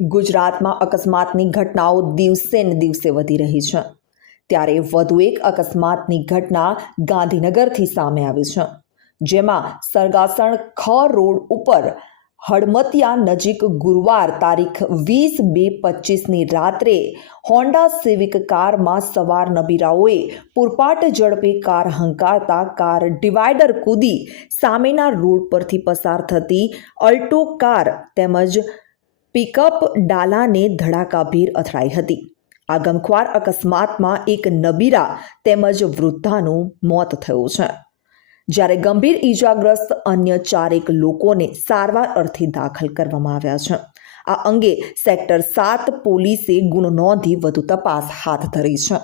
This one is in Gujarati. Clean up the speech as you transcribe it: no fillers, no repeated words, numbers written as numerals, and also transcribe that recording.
ગુજરાતમાં અકસ્માતની ઘટનાઓ દિવસે ને દિવસે વધી રહી છે ત્યારે વધુ એક અકસ્માતની ઘટના ગાંધીનગરથી સામે આવી છે જેમાં સરગાસણ ખ રોડ ઉપર હડમતિયા નજીક ગુરુવાર તારીખ 20/2/25ની રાત્રે હોન્ડા સિવિક કારમાં સવાર નબીરાઓએ પૂરપાટ ઝડપે કાર હંકારતા કાર ડિવાઈડર કૂદી સામેના રોડ પરથી પસાર થતી અલ્ટો કાર તેમજ પિકઅપ ડાલાને ધડાકાભેર અથડાઈ હતી। આ ગમખ્વાર અકસ્માતમાં એક નબીરા તેમજ વૃદ્ધાનું મોત થયું છે જ્યારે ગંભીર ઈજાગ્રસ્ત અન્ય 4 લોકોને સારવાર અર્થે દાખલ કરવામાં આવ્યા છે। આ અંગે સેક્ટર 7 પોલીસે ગુનો નોંધી વધુ તપાસ હાથ ધરી છે।